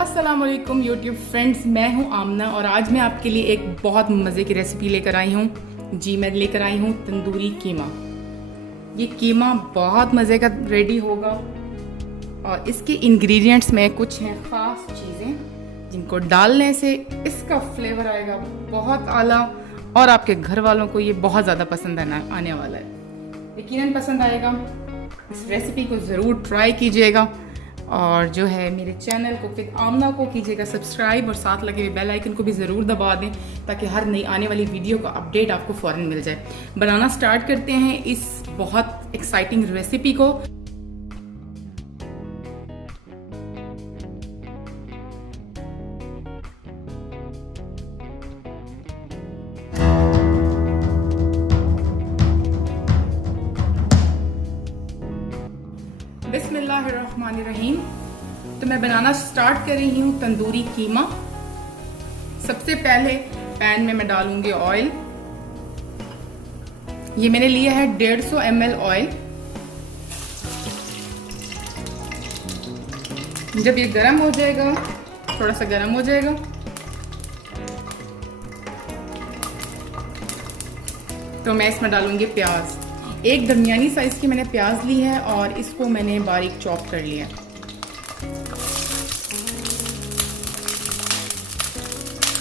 अस्सलाम वालेकुम YouTube friends, मैं हूं आमना और आज मैं आपके लिए एक बहुत मज़े की रेसिपी लेकर आई हूं। जी, मैं लेकर आई हूं तंदूरी कीमा। ये कीमा बहुत मज़े का रेडी होगा और इसके इंग्रेडिएंट्स में कुछ हैं ख़ास चीज़ें जिनको डालने से इसका फ्लेवर आएगा बहुत आला और आपके घर वालों को ये बहुत ज़्यादा पसंद आने वाला है। यकीनन पसंद आएगा। इस रेसिपी को ज़रूर ट्राई कीजिएगा और जो है मेरे चैनल को विद आमना को कीजिएगा सब्सक्राइब और साथ लगे हुए बेल आइकन को भी ज़रूर दबा दें ताकि हर नई आने वाली वीडियो का अपडेट आपको फ़ौरन मिल जाए। बनाना स्टार्ट करते हैं इस बहुत एक्साइटिंग रेसिपी को। बिस्मिल्लाहिर्रहमानिर्रहीम। तो मैं बनाना स्टार्ट कर रही हूँ तंदूरी कीमा। सबसे पहले पैन में मैं डालूंगी ऑयल। ये मैंने लिया है 150 ml ऑयल। जब ये गर्म हो जाएगा, थोड़ा सा गर्म हो जाएगा, तो मैं इसमें डालूंगी प्याज। एक दरमियानी साइज की मैंने प्याज ली है और इसको मैंने बारीक चॉप कर लिया है।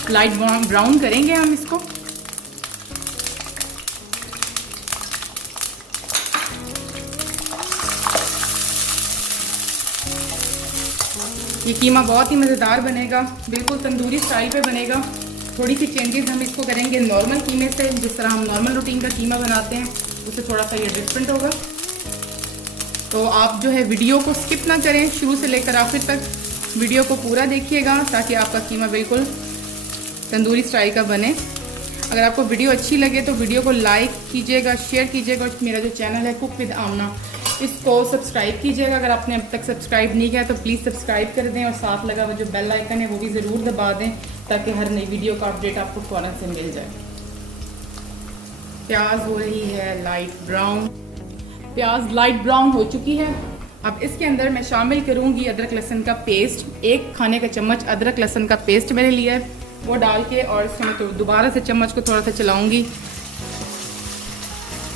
लाइट ब्राउन करेंगे हम इसको। ये कीमा बहुत ही मज़ेदार बनेगा, बिल्कुल तंदूरी स्टाइल पे बनेगा। थोड़ी सी चेंजेस हम इसको करेंगे नॉर्मल कीमे से। जिस तरह हम नॉर्मल रूटीन का कीमा बनाते हैं उससे थोड़ा सा ये डिफरेंट होगा। तो आप जो है वीडियो को स्किप ना करें, शुरू से लेकर आखिर तक वीडियो को पूरा देखिएगा ताकि आपका कीमा बिल्कुल तंदूरी स्टाइल का बने। अगर आपको वीडियो अच्छी लगे तो वीडियो को लाइक कीजिएगा, शेयर कीजिएगा और मेरा जो चैनल है कुक विद आमना इसको सब्सक्राइब कीजिएगा। अगर आपने अब तक सब्सक्राइब नहीं किया तो प्लीज़ सब्सक्राइब कर दें और साथ लगा हुआ जो बेल आइकन है वो भी ज़रूर दबा दें ताकि हर नई वीडियो का अपडेट आपको फ़ौरन से मिल जाए। प्याज हो रही है लाइट ब्राउन। प्याज लाइट ब्राउन हो चुकी है। अब इसके अंदर मैं शामिल करूंगी अदरक लहसुन का पेस्ट। 1 खाने का चम्मच अदरक लहसुन का पेस्ट मैंने लिया है, वो डाल के और इसमें तो दोबारा से चम्मच को थोड़ा सा चलाऊंगी।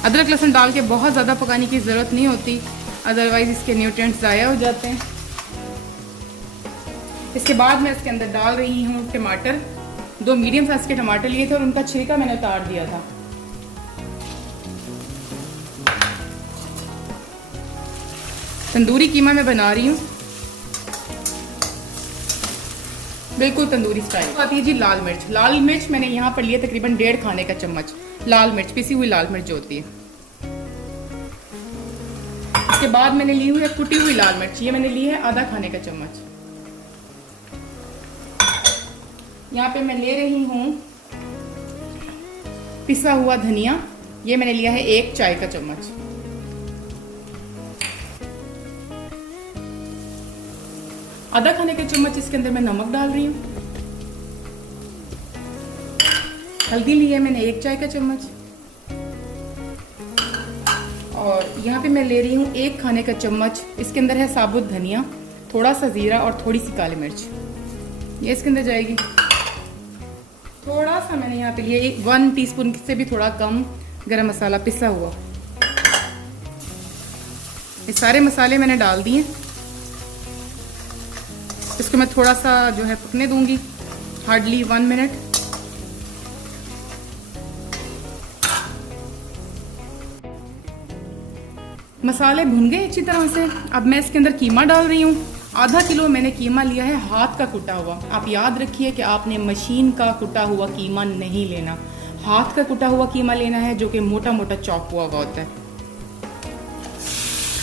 अदरक लहसुन डाल के बहुत ज़्यादा पकाने की ज़रूरत नहीं होती, अदरवाइज इसके न्यूट्रिएंट्स ज़ाया हो जाते हैं। इसके बाद मैं इसके अंदर डाल रही हूँ टमाटर। 2 मीडियम साइज के टमाटर लिए थे और उनका छिलका मैंने उतार दिया था। तंदूरी कीमा मैं बना रही हूँ बिल्कुल तंदूरी स्टाइल। आती है जी लाल मिर्च। लाल मिर्च मैंने यहाँ पर लिया तकरीबन 1.5 खाने का चम्मच लाल मिर्च, पिसी हुई लाल मिर्च जो होती है। इसके बाद मैंने ली हुई है कुटी हुई लाल मिर्च, ये मैंने ली है आधा खाने का चम्मच। यहाँ पे मैं ले रही हूँ पिसा हुआ धनिया, ये मैंने लिया है 1 चाय का चम्मच। आधा खाने का चम्मच इसके अंदर मैं नमक डाल रही हूँ। हल्दी ली है मैंने 1 चाय का चम्मच और यहाँ पे मैं ले रही हूँ 1 खाने का चम्मच। इसके अंदर है साबुत धनिया, थोड़ा सा जीरा और थोड़ी सी काली मिर्च, ये इसके अंदर जाएगी। थोड़ा सा मैंने यहाँ पे लिया 1 टीस्पून से भी थोड़ा कम गरम मसाला पिसा हुआ। ये सारे मसाले मैंने डाल दिए। इसको मैं थोड़ा सा जो है पकने दूंगी, हार्डली 1 मिनट। मसाले भुन गए अच्छी तरह से। अब मैं इसके अंदर कीमा डाल रही हूँ। आधा किलो मैंने कीमा लिया है हाथ का कुटा हुआ। आप याद रखिए कि आपने मशीन का कुटा हुआ कीमा नहीं लेना, हाथ का कुटा हुआ कीमा लेना है जो कि मोटा मोटा चॉप हुआ होता है।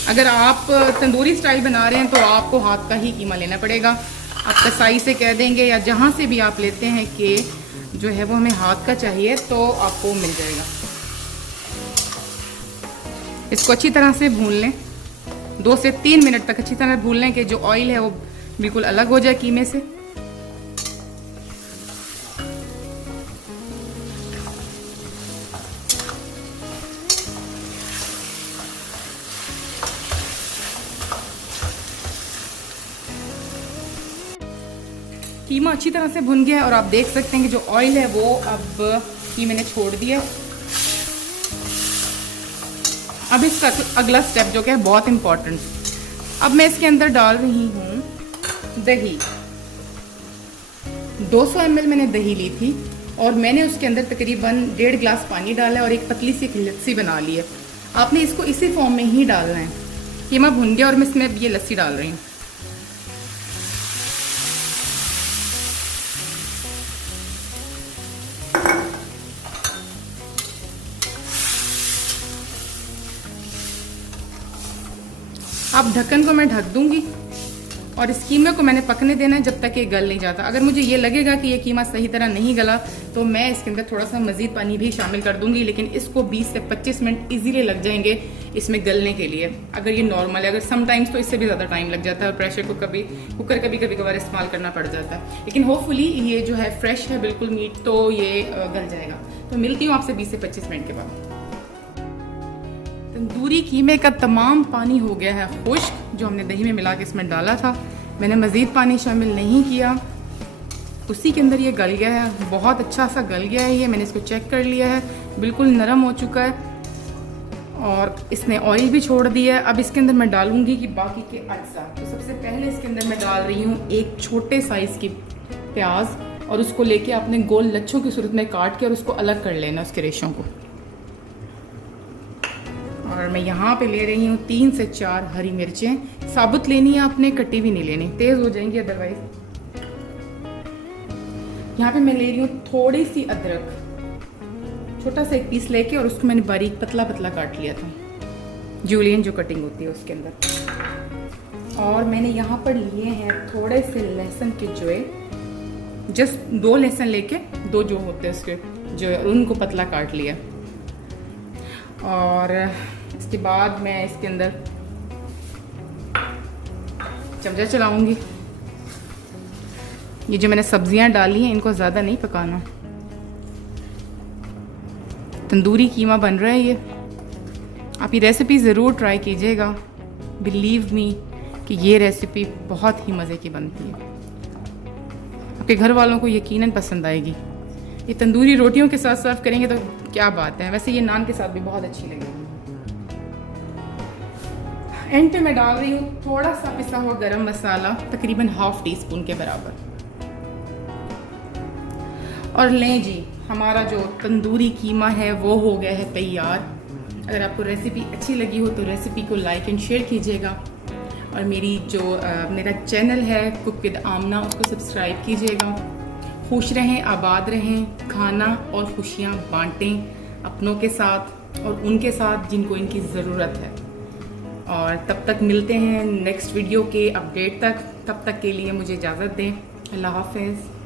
अगर आप तंदूरी स्टाइल बना रहे हैं तो आपको हाथ का ही कीमा लेना पड़ेगा। आप कसाई से कह देंगे या जहाँ से भी आप लेते हैं कि जो है वो हमें हाथ का चाहिए तो आपको मिल जाएगा। इसको अच्छी तरह से भून लें, 2 से 3 मिनट तक अच्छी तरह भून लें कि जो ऑयल है वो बिल्कुल अलग हो जाए कीमे से। कीमा अच्छी तरह से भुन गया है और आप देख सकते हैं कि जो ऑयल है वो अब कीमे ने छोड़ दिया। अब इसका अगला स्टेप जो कि है बहुत इम्पॉर्टेंट, अब मैं इसके अंदर डाल रही हूँ दही। 200 ml मैंने दही ली थी और मैंने उसके अंदर तकरीबन 1.5 गिलास पानी डाला है और एक पतली सी लस्सी बना ली है। आपने इसको इसी फॉर्म में ही डालना है। कीमा भुन गया और मैं इसमें ये लस्सी डाल रही हूँ। अब ढक्कन को मैं ढक दूंगी और इस कीमे को मैंने पकने देना है जब तक ये गल नहीं जाता। अगर मुझे ये लगेगा कि ये कीमा सही तरह नहीं गला तो मैं इसके अंदर थोड़ा सा मज़ीद पानी भी शामिल कर दूंगी, लेकिन इसको 20 से 25 मिनट इजीली लग जाएंगे इसमें गलने के लिए अगर ये नॉर्मल है। अगर समटाइम्स तो इससे भी ज़्यादा टाइम लग जाता है और प्रेशर को कुकर कभी कभार इस्तेमाल करना पड़ जाता है, लेकिन होपफुली ये जो है फ्रेश है बिल्कुल मीट, तो ये गल जाएगा। तो मिलती हूँ आपसे 20 से 25 मिनट के बाद। तंदूरी कीमे का तमाम पानी हो गया है खुश्क, जो हमने दही में मिला के इसमें डाला था। मैंने मज़ीद पानी शामिल नहीं किया, उसी के अंदर ये गल गया है, बहुत अच्छा सा गल गया है ये। मैंने इसको चेक कर लिया है, बिल्कुल नरम हो चुका है और इसने ऑयल भी छोड़ दिया है। अब इसके अंदर मैं डालूंगी कि बाकी के अज्जा। तो सबसे पहले इसके अंदर मैं डाल रही हूँ एक छोटे साइज़ की प्याज और उसको लेके आपने गोल लच्छों की सूरत में काट के और उसको अलग कर लेना उसके रेशों को। और मैं यहाँ पे ले रही हूँ 3 से 4 हरी मिर्चें, साबुत लेनी है आपने, कटी भी नहीं लेनी, तेज़ हो जाएंगी अदरवाइज। यहाँ पे मैं ले रही हूँ थोड़ी सी अदरक, छोटा सा एक पीस लेके और उसको मैंने बारीक पतला पतला काट लिया था, जूलियन जो कटिंग होती है उसके अंदर। और मैंने यहाँ पर लिए हैं थोड़े से लहसुन के जोए, जस्ट 2 लहसुन लेके 2 जो होते हैं उसके जो उनको पतला काट लिया। और इसके बाद मैं इसके अंदर चमचा चलाऊंगी। ये जो मैंने सब्जियां डाली हैं इनको ज़्यादा नहीं पकाना। तंदूरी कीमा बन रहा है ये, आप ये रेसिपी ज़रूर ट्राई कीजिएगा। बिलीव मी कि ये रेसिपी बहुत ही मज़े की बनती है, आपके घर वालों को यकीनन पसंद आएगी। ये तंदूरी रोटियों के साथ सर्व करेंगे तो क्या बात है, वैसे ये नान के साथ भी बहुत अच्छी लगेगी। एंड पे मैं डाल रही हूँ थोड़ा सा पिसा हुआ गरम मसाला, तकरीबन ½ टीस्पून के बराबर। और लें जी, हमारा जो तंदूरी कीमा है वो हो गया है तैयार। अगर आपको रेसिपी अच्छी लगी हो तो रेसिपी को लाइक एंड शेयर कीजिएगा और मेरा चैनल है कुक विद आमना, उसको सब्सक्राइब कीजिएगा। खुश रहें, आबाद रहें, खाना और खुशियाँ बांटें अपनों के साथ और उनके साथ जिनको इनकी ज़रूरत है। और तब तक मिलते हैं नेक्स्ट वीडियो के अपडेट तक, तब तक के लिए मुझे इजाज़त दें। अल्लाह हाफ़िज़।